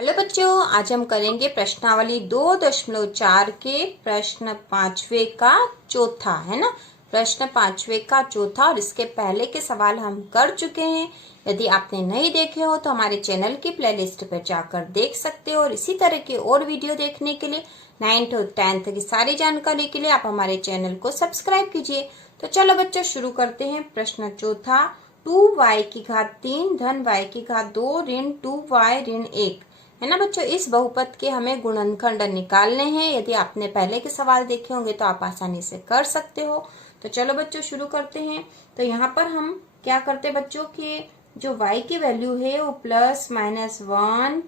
Hello बच्चों, आज हम करेंगे प्रश्नावली 2.4 के प्रश्न 5वें का चौथा, है ना। प्रश्न 5वें का चौथा और इसके पहले के सवाल हम कर चुके हैं। यदि आपने नहीं देखे हो तो हमारे चैनल की प्लेलिस्ट पर जाकर देख सकते हो और इसी तरह के और वीडियो देखने के लिए 9th और 10th की सारी जानकारी के लिए आप हमारे चैनल को सब्सक्राइब कीजिए। तो चलो बच्चों शुरू करते हैं। प्रश्न चौथा, 2y की घात 3 धन y की घात 2 ऋण 2y ऋण 1, है ना बच्चों। इस बहुपद के हमें गुणनखंड निकालने हैं। यदि आपने पहले के सवाल देखे होंगे तो आप आसानी से कर सकते हो। तो चलो बच्चों शुरू करते हैं। तो यहाँ पर हम क्या करते बच्चों कि जो y की वैल्यू है वो +-1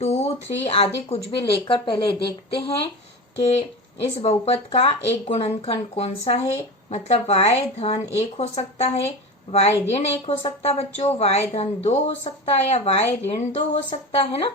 +-2 3 आदि कुछ भी लेकर पहले देखते हैं कि इस बहुपद का एक गुणनखंड कौन सा है। मतलब y धन 1 हो सकता है, y ऋण 1 हो सकता है बच्चों, y धन 2 हो सकता है या y ऋण 2 हो सकता है ना।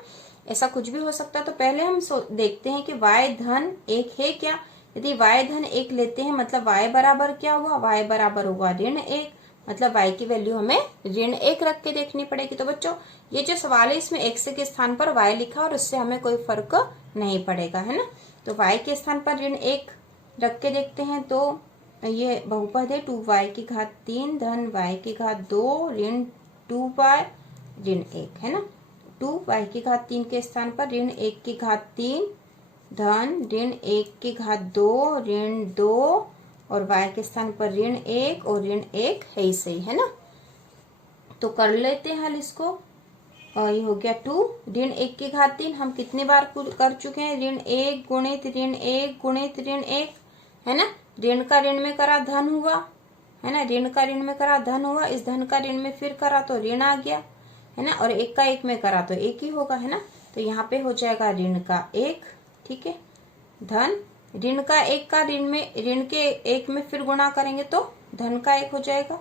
ऐसा कुछ भी हो सकता है। तो पहले हम देखते हैं कि y धन 1 है क्या। यदि y धन 1 लेते हैं मतलब y बराबर क्या हुआ, y बराबर हुआ ऋण 1, मतलब y की वैल्यू हमें ऋण 1 रख के देखनी पड़ेगी। तो बच्चों ये जो सवाल है इसमें x के स्थान पर y लिखा और उससे हमें कोई फर्क नहीं पड़ेगा, है ना। तो y के स्थान पर ऋण 1 रख के देखते हैं। तो ये बहुपद है 2y की घात 3 धन y की घात 2 ऋण 2y ऋण 1, है ना। 2y की घात 3 के स्थान पर ऋण 1 की घात 3 धन ऋण 1 की घात 2 ऋण 2 और y के स्थान पर ऋण 1 और ऋण 1 है ही सही, है ना। तो कर लेते हैं हल इसको। और ये हो गया 2 ऋण 1 की घात 3 हम कितनी बार कर चुके हैं, ऋण 1 गुणित ऋण 1 गुणित ऋण 1, है ना। ऋण का ऋण में करा धन हुआ, है ना। ऋण का ऋण में करा धन हुआ, इस धन का ऋण में फिर करा तो ऋण आ गया, है ना। और 1 का 1 में करा तो 1 ही होगा, है ना। तो यहाँ पे हो जाएगा ऋण का 1, ठीक है, धन ऋण का 1 का ऋण में ऋण के 1 में फिर गुणा करेंगे तो धन का 1 हो जाएगा।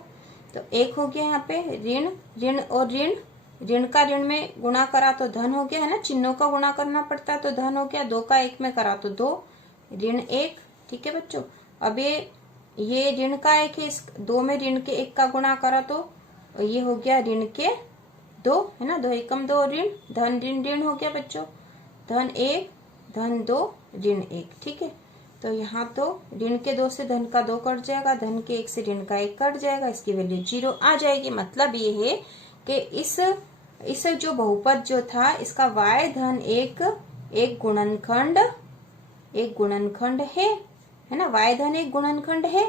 तो 1 हो गया यहाँ पे ऋण ऋण और ऋण, ऋण का ऋण में गुणा करा तो धन हो गया, है ना। चिन्हों का गुणा करना पड़ता है तो धन हो गया। 2 का 1 में करा तो 2 ऋण 1, ठीक है बच्चों। अब ये ऋण का 1 है, इस 2 में ऋण के 1 का गुणा करा तो ये हो गया ऋण के 2, है ना। 2 एकम 2 ऋण धन ऋण ऋण हो गया बच्चों, धन 1 धन 2 ऋण 1, ठीक है। तो यहाँ तो ऋण के 2 से धन का 2 कट जाएगा, धन के 1 से ऋण का 1 कट जाएगा, इसकी वैल्यू 0 आ जाएगी। मतलब ये है कि इस जो बहुपद जो था इसका y धन 1 एक गुणनखंड है ना। y धन 1 गुणनखंड है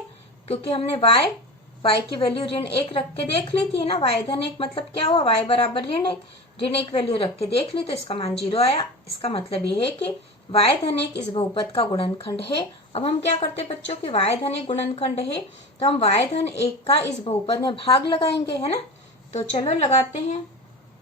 क्योंकि हमने y की वैल्यू ऋण 1 रख के देख ली थी, है ना। y धन 1 मतलब क्या हुआ, y बराबर ऋण 1, ऋण 1 वैल्यू रख के देख ली तो इसका मान 0 आया। इसका मतलब ये है कि y धन 1 इस बहुपद का गुणनखंड है। अब हम क्या करते बच्चों कि y धन 1 गुणनखंड है तो हम y धन 1 का इस बहुपद में भाग लगाएंगे, है ना। तो चलो लगाते हैं।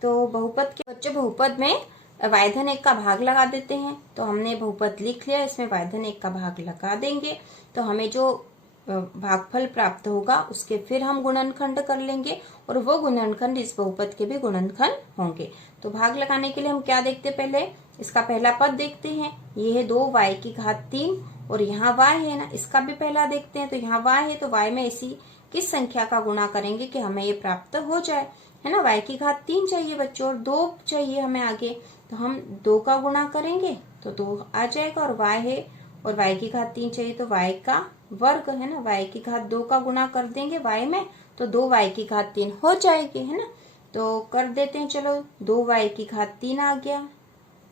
तो बहुपद के बच्चों बहुपद में y धन 1 का भाग लगा देते हैं। तो हमने बहुपद लिख लिया, इसमें y धन 1 का भाग लगा देंगे तो हमें जो भागफल प्राप्त होगा उसके फिर हम गुणनखंड कर लेंगे और वो गुणनखंड इस बहुपद के भी गुणनखंड होंगे। तो भाग लगाने के लिए हम क्या देखते हैं, पहले इसका पहला पद देखते हैं। ये है 2y की घात 3 और यहाँ y है ना, इसका भी पहला देखते हैं। तो यहाँ y है तो y में ऐसी किस संख्या का गुणा करेंगे कि हमें ये प्राप्त हो जाए, है ना। y की घात 3 चाहिए बच्चों और 2 चाहिए हमें आगे, तो हम 2 का गुणा करेंगे तो 2 आ जाएगा। और y है और y की घात 3 चाहिए तो y का वर्ग, है ना। y की घात 2 का गुणा कर देंगे y में तो 2y की घात 3 हो जाएगी, है ना। तो कर देते हैं, चलो 2y की घात 3 आ गया,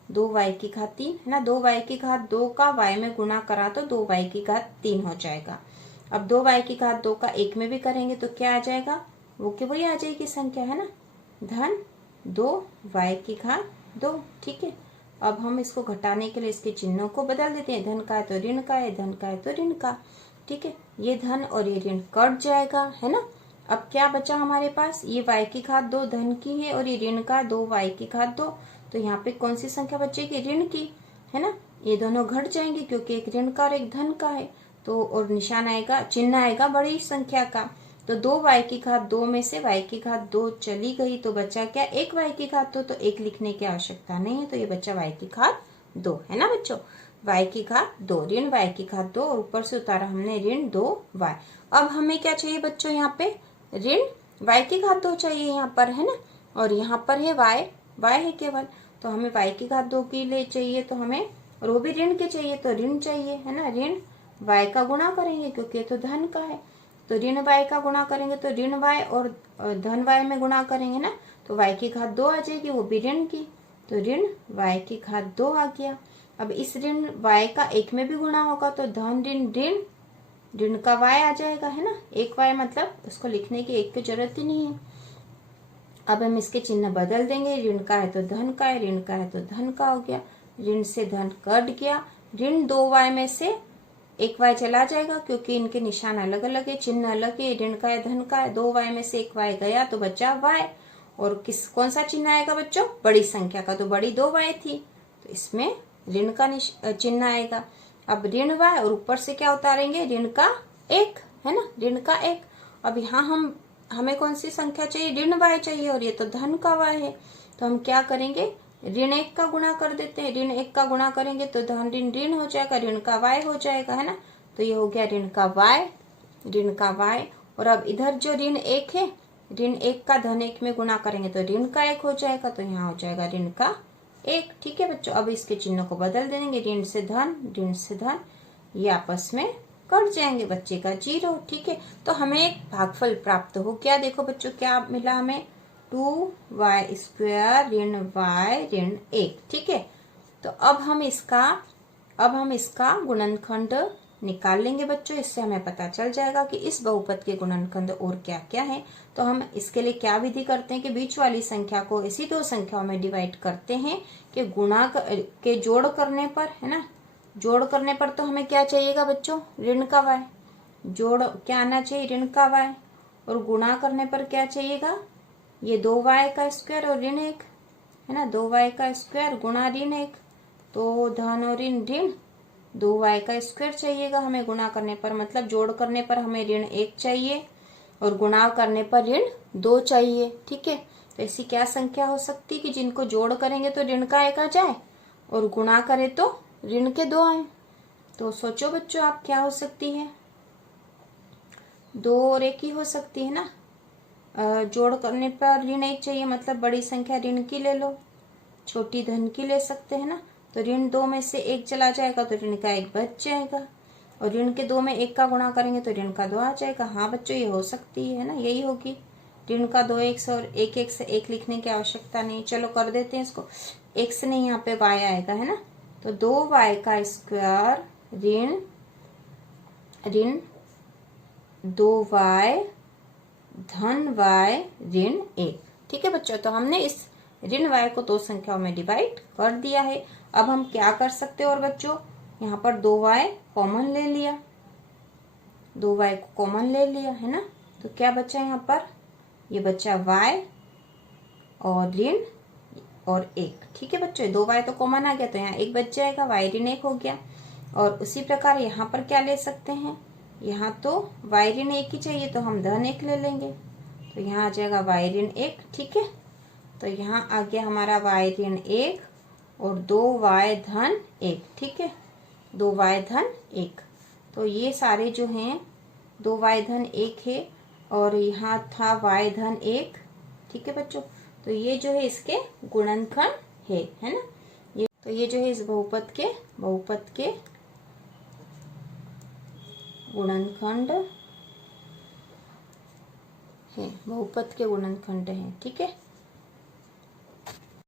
2y की घात 3, है ना। 2y की घात 2 का y में गुणा करा तो 2y की घात 3 हो जाएगा। अब 2y की घात 2 का 1 में भी करेंगे तो क्या आ जाएगा, वो कि वही आ जाएगी संख्या, है ना, धन 2y की घात 2, ठीक है। अब हम इसको घटाने के लिए इसके चिन्हों को बदल देते हैं, धन का है तो ऋण का है, धन का है तो ऋण का, ठीक है। ये धन और ये ऋण कट जाएगा, है ना। अब क्या बचा हमारे पास, ये y की घात 2 धन की है और ये ऋण का 2y की घात 2, तो यहाँ पे कौन सी संख्या बचेगी, ऋण की, है ना। ये दोनों घट जाएंगे क्योंकि एक ऋण का और एक धन का है। तो और निशान आएगा, चिन्ह आएगा बड़ी संख्या का। तो 2y की घात 2 में से y की घात 2 चली गई तो बचा क्या, 1y की घात 2, तो 1 लिखने की आवश्यकता नहीं है, तो ये बचा y की घात 2, है ना बच्चों। y की घात 2 ऋण y की घात 2 और ऊपर से उतारा हमने ऋण 2y। अब हमें क्या चाहिए बच्चों, यहाँ पे ऋण y की घात 2 चाहिए यहाँ पर, है ना। और यहाँ पर है y है केवल, तो हमें y की घात 2 के लिए चाहिए, तो हमें और वो भी ऋण के चाहिए, तो ऋण चाहिए है ना, ऋण y का गुणा करेंगे क्योंकि ये तो धन का है, तो ऋण y का गुणा करेंगे, तो ऋण y और धन y में गुणा करेंगे ना, तो y की घात 2 आ जाएगी, वो भी ऋण की, तो ऋण y की घात 2 आ गया। अब इस ऋण y का एक में भी गुणा होगा तो धन ऋण ऋण ऋण का y आ जाएगा है ना, एक y, मतलब उसको लिखने की एक की जरूरत ही नहीं है। अब हम इसके चिन्ह बदल देंगे, ऋण का है तो धन का है, ऋण का है तो धन का हो गया, ऋण से धन कट गया, ऋण 2y में से 1y चला जाएगा क्योंकि इनके निशान अलग अलग है, चिन्ह अलग है, ऋण का है धन का है, 2y में से 1y गया तो बचा y, और कौन सा चिन्ह आएगा बच्चों, बड़ी संख्या का, तो बड़ी 2y थी तो इसमें ऋण का चिन्ह आएगा। अब ऋण y और ऊपर से क्या उतारेंगे, ऋण का 1 है ना, ऋण का 1। अब यहाँ हमें कौन सी संख्या चाहिए, ऋण y चाहिए, और ये तो धन का y है, तो हम क्या करेंगे, ऋण 1 का गुणा कर देते हैं, ऋण 1 का गुणा करेंगे तो धन ऋण ऋण हो जाएगा, ऋण का y हो जाएगा है ना, तो ये हो गया ऋण का y, ऋण का y। और अब इधर जो ऋण 1 है, ऋण 1 का धन 1 में गुणा करेंगे तो ऋण का 1 हो जाएगा, तो यहाँ हो जाएगा ऋण का 1। ठीक है बच्चों, अब इसके चिन्ह को बदल देंगे, ऋण से धन, ये आपस में कट जाएंगे, बच्चे का 0। ठीक है, तो हमें एक भागफल प्राप्त हो गया, देखो बच्चों क्या मिला हमें, 2y² ऋण y ऋण 1। ठीक है, तो अब हम इसका गुणनखंड निकाल लेंगे बच्चों, इससे हमें पता चल जाएगा कि इस बहुपद के गुणनखंड और क्या क्या है। तो हम इसके लिए क्या विधि करते हैं कि बीच वाली संख्या को ऐसी दो संख्याओं में डिवाइड करते हैं कि के जोड़ करने पर है ना, जोड़ करने पर तो हमें क्या चाहिएगा बच्चों, ऋण का y, जोड़ क्या आना चाहिए, ऋण का y, और गुणा करने पर क्या चाहिएगा, ये 2y² और ऋण 1 है ना, 2y² गुणा ऋण 1, तो धन और ऋण 2y² चाहिएगा हमें गुणा करने पर, मतलब जोड़ करने पर हमें ऋण 1 चाहिए और गुणा करने पर ऋण 2 चाहिए। ठीक है, तो ऐसी क्या संख्या हो सकती है कि जिनको जोड़ करेंगे तो ऋण का 1 आ जाए और गुणा करें तो ऋण के 2 आए। तो सोचो बच्चों आप क्या हो सकती है, 2 और 1 ही हो सकती है ना, जोड़ करने पर ऋण 1 चाहिए, मतलब बड़ी संख्या ऋण की ले लो, छोटी धन की ले सकते हैं ना, तो ऋण 2 में से 1 चला जाएगा तो ऋण का 1 बच जाएगा, और ऋण के 2 में 1 का गुणा करेंगे तो ऋण का 2 आ जाएगा। हाँ बच्चों ये हो सकती है ना, यही होगी, ऋण का 2 1 से, और 1 1 से 1 लिखने की आवश्यकता नहीं, चलो कर देते हैं इसको, 1 से नहीं यहाँ पे y आएगा है ना, तो 2y² ऋण 2y धन y ऋण 1। ठीक है बच्चों, तो हमने इस ऋण y को 2 संख्याओं में डिवाइड कर दिया है। अब हम क्या कर सकते हैं, और बच्चों यहाँ पर 2y कॉमन ले लिया, 2y को कॉमन ले लिया है ना, तो क्या बचा यहाँ पर, ये बचा y और ऋण और 1। ठीक है बच्चों, 2y तो कॉमन आ गया तो यहाँ 1 बच जाएगा, y ऋण 1 हो गया। और उसी प्रकार यहाँ पर क्या ले सकते हैं, यहाँ तो y ऋण 1 ही चाहिए तो हम धन 1 ले लेंगे, तो यहाँ आ जाएगा y ऋण 1। ठीक है, तो यहाँ आ गया हमारा y ऋण 1 और 2y धन 1। ठीक है, 2y धन 1, तो ये सारे जो हैं 2y धन 1 है और यहाँ था y धन 1। ठीक है बच्चों, तो ये जो है इसके गुणनखंड है ना, ये तो ये जो है इस बहुपद के गुणनखंड है, बहुपद के गुणनखंड है। ठीक है।